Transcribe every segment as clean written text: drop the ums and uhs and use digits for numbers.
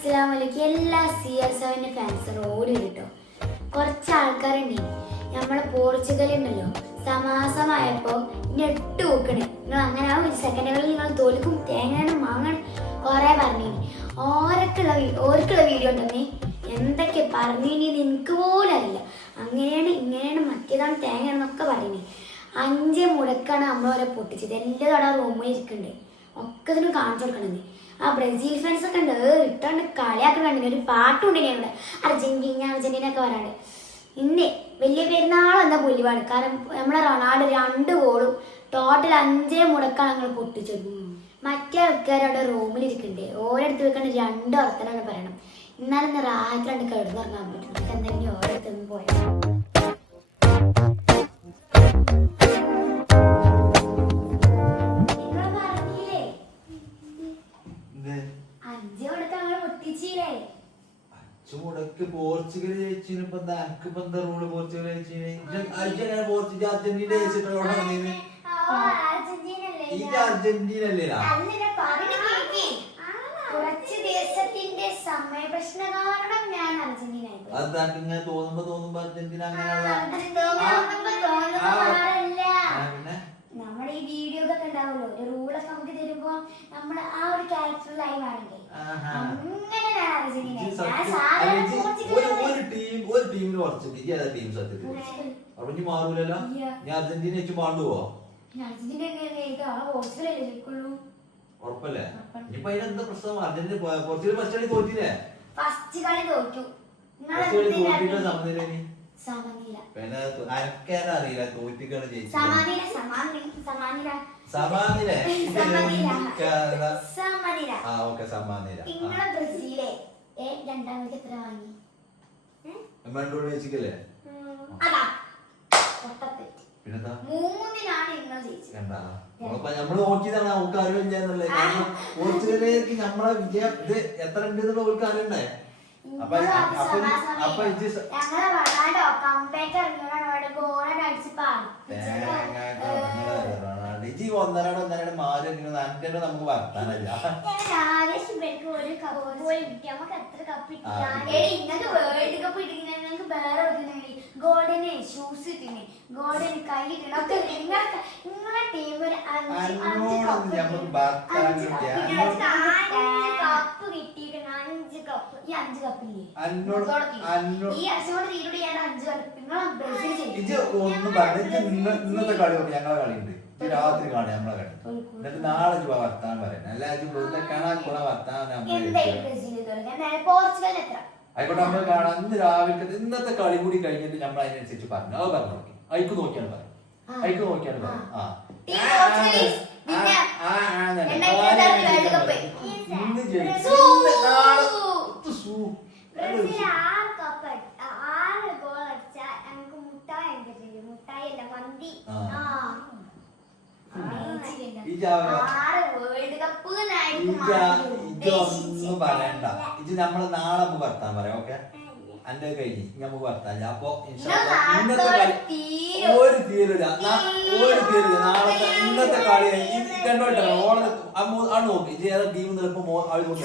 അസ്സലാമലൈക്കും എല്ലാ CR7 ഫാൻസും ഓടി കിട്ടോ. കുറച്ച് ആൾക്കാരുണ്ട് നമ്മളെ പോർച്ചുഗൽ ഉണ്ടല്ലോ സമാസമായപ്പോ ഞെട്ട് നോക്കണേ. നിങ്ങൾ അങ്ങനെ ആ ഒരു സെക്കൻഡുകളിൽ നിങ്ങൾ തോൽക്കും തേങ്ങാനും മാങ്ങണം കുറെ പറഞ്ഞു. ഓർക്കുള്ള വീഡിയോ ഉണ്ടെന്നേ എന്തൊക്കെ പറഞ്ഞു എനിക്ക് പോലും അറിയില്ല. അങ്ങനെയാണ് ഇങ്ങനെയാണ് മറ്റേതാണ് തേങ്ങയാണെന്നൊക്കെ പറയുന്നത്. 5 മുടക്കാണ് നമ്മളോരെ പൊട്ടിച്ചത്. എല്ലാതും അവിടെ റൂമിൽ ഇരിക്കുന്നുണ്ട്. ഒക്കെ ഇതിന് കാണിച്ചു കൊടുക്കണമെന്ന്. ആ ബ്രസീൽ ഫാൻസ് ഒക്കെ ഉണ്ട് ഇട്ടാണ്ട് കളിയാക്കുന്നുണ്ട്. ഒരു പാട്ടുണ്ടെങ്കിൽ ഞങ്ങളുടെ അർജന്റീന ഒക്കെ വരാണ്ട്. ഇന്ന് വലിയ പെരുന്നാളും എന്താ പുലിവാണ്. കാരണം നമ്മളെ റൊണാൾഡോ 2 ഗോളും ടോട്ടൽ 5 മുടക്കാണ് ഞങ്ങൾ പൊട്ടിച്ചത്. മറ്റേ ആൾക്കാർ അവിടെ റൂമിലിരിക്കുന്നുണ്ട്. ഓരോരുത്തർ വെക്കണ്ട് 2 ഉറക്കനാണ് പറയണം. എന്നാലും റാഹത്തിലാണ് കിടന്നുറങ്ങാൻ പറ്റും. നമുക്ക് എന്തെങ്കിലും ഓരോരുത്തരും പോയാൽ പോർച്ചുഗൽ ജയിച്ചിന് റൂള് പോർച്ചുഗൽ ജയിച്ചിന് പോർച്ചുഗൽ അർജന്റീന ജയിച്ചിട്ടുള്ള അർജന്റീന അല്ലേ അതാക്കിങ്ങനെ തോന്നുമ്പോ അർജന്റീന നമ്മുടെ ഈ വീഡിയോ ഒക്കെ ഉണ്ടാവുമല്ലോ റൂളൊക്കെ നമുക്ക് തരുമ്പോ നമ്മള് ആ ഒരു ക്യാരക്ടറിലായി മാറണ്ടേ. ഒരു ടീമിന് കുറച്ച് മാറൂലല്ലോ. ഞാൻ അർജന്റീന വെച്ച് മാണ്ടുവോ? ഉറപ്പല്ലേ? ഇനിയിപ്പോ അതിനെന്താ പ്രശ്നം? അർജന്റീന പോർച്ചുഗൽ ഫസ്റ്റ് കളി തോറ്റില്ലേ? ഫസ്റ്റ് കളി തോറ്റു. അറിയില്ല തോറ്റിക്കാണ് ജയിച്ചത്. പിന്നെന്താ നമ്മള് നോക്കിയതാണ് അവർക്ക് അറിവില്ലാന്നുള്ളത്. പോർച്ചുഗലിലേക്ക് നമ്മളെ വിജയം ഇത് എത്ര ഉണ്ട് എന്നുള്ള അവർക്ക് അറിയണ്ടേ? അപ്പൊ ഇജി ഒന്നരാടെ മാറി അന്റെ നമുക്ക് വർത്താനല്ല. ഗോൾഡന് ഷൂസ് ഇട്ടിന് ഗോൾഡന് കൈ ഇട്ടൊക്കെ നിങ്ങളെ ടീമിന് 5 കപ്പ് കിട്ടിയിട്ടുണ്ട്. 5 കപ്പ്. ഈ 5 കപ്പില്ലേ ഈ അർച്ചോട് തീരുടെ ഞാൻ 5 കപ്പ്. നിങ്ങളെ ഇന്നത്തെ കളി ഞങ്ങളെ കളിയുണ്ട്. രാത്രി കാണാം നമ്മളെ കളി. എന്നിട്ട് നാളെ വർത്താൻ പറയാൻ ആയിക്കോട്ടെ. നമ്മൾ കാണാം. ഇന്ന് രാവിലെ ഇന്നത്തെ കളി കൂടി കഴിഞ്ഞിട്ട് നമ്മൾ അതിനനുസരിച്ച് പറഞ്ഞു. അത് പറഞ്ഞു നോക്കി അയക്ക് നോക്കിയാണ് പറയാം. അയക്ക് നോക്കിയാണ് പറയാം. ഇതൊന്നും പറയണ്ട. ഇത് നമ്മള് നാളെ നമുക്ക് വർത്താൻ പറയാം. ഓക്കെ അന്റെ കഴിഞ്ഞ് നമുക്ക് വർത്താൻ. അപ്പൊ ഇന്നത്തെ കളി ഒരു തീരില്ല. നാളത്തെ ഇന്നത്തെ കളി കണ്ടോട്ടെ. ആണ് നോക്കി ഇത് ഏതാ ടീം നിലപ്പോ നോക്കി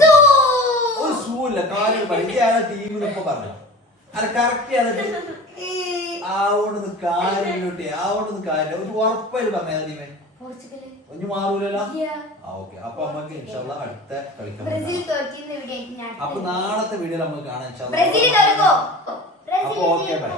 ഒരു ഷൂ ഇല്ല കാര്യം പറയും. ഇത് ഏതാ ടീമിനിപ്പോ പറഞ്ഞു അത് കറക്റ്റ് ആവോണ്ടൊന്ന് കാര്യമില്ലോട്ടെ. ആവോണ്ടൊന്ന് കാര്യം ഒരു ഉറപ്പായിട്ട് പറഞ്ഞ ടീമേ ഒന്നും മാറൂലല്ലോ. ഓക്കെ അപ്പൊ നമുക്ക് ഇൻഷാല്ലാ അടുത്ത കളിക്കാം. അപ്പൊ നാളത്തെ വീഡിയോ നമുക്ക് കാണാം ഇൻഷാല്ലാ. അപ്പൊ ഓക്കെ ബൈ.